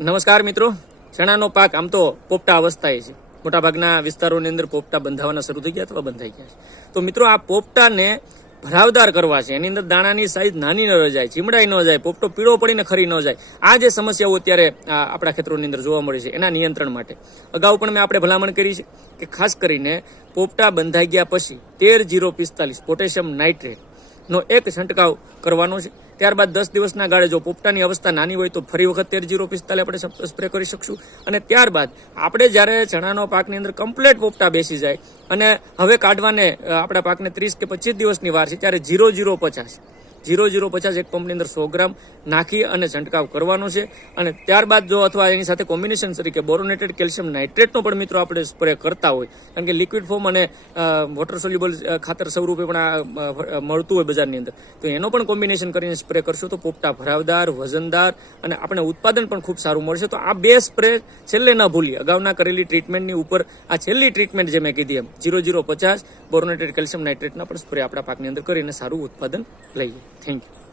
નમસ્કાર મિત્રો, ચણાનો પાક આમ તો પોપટા અવસ્થાએ છે. મોટાભાગના વિસ્તારોની અંદર પોપટા બંધાવાના શરૂ થઈ ગયા અથવા બંધાઈ ગયા છે. તો મિત્રો, આ પોપટાને ભરાવદાર કરવા છે. એની અંદર દાણાની સાઈઝ નાની ન જાય, ચીમડાઈ ન જાય, પોપટો પીળો પડીને ખરી ન જાય. આ જે સમસ્યાઓ અત્યારે આપણા ખેતરોની અંદર જોવા મળે છે, એના નિયંત્રણ માટે અગાઉ પણ આપણે ભલામણ કરી છે કે ખાસ કરીને પોપટા બંધાઈ ગયા પછી 13-045 પોટેશિયમ નાઇટ્રેટ નો એક છંટકાવ કરવાનો છે. ત્યારબાદ 10 દિવસના ગાળે જો પોપટાની અવસ્થા નાની હોય તો ફરી વખત 13-045 આપણે સ્પ્રે કરી શકશું. અને ત્યારબાદ આપણે જ્યારે ચણાનો પાકની અંદર કમ્પ્લીટ પોપટા બેસી જાય અને હવે કાઢવાને આપણા પાકને 30 કે 25 દિવસની વાર છે, ત્યારે 0-0-50 એક પંપની અંદર 100 ગ્રામ નાખી અને છંટકાવ કરવાનો છે. અને ત્યારબાદ જો અથવા એની સાથે કોમ્બિનેશન તરીકે બોરોનેટેડ કેલ્શિયમ નાઇટ્રેટનો પણ મિત્રો આપણે સ્પ્રે કરતા હોય, કારણ કે લિક્વિડ ફોર્મ અને વોટર સોલ્યુબલ ખાતર સ્વરૂપે પણ મળતું હોય બજારની અંદર, તો એનો પણ કોમ્બિનેશન કરીને સ્પ્રે કરશો તો પોપટા ભરાવદાર, વજનદાર અને આપણે ઉત્પાદન પણ ખૂબ સારું મળશે. તો આ બે સ્પ્રે છેલ્લે ન ભૂલીએ. અગાઉના કરેલી ટ્રીટમેન્ટની ઉપર આ છેલ્લી ટ્રીટમેન્ટ જે મેં કીધી એમ 0-0-50 બોરોનેટેડ કેલ્શિયમ નાઇટ્રેટના પણ સ્પ્રે આપણા પાકની અંદર કરીને સારું ઉત્પાદન લઈએ. Thank you.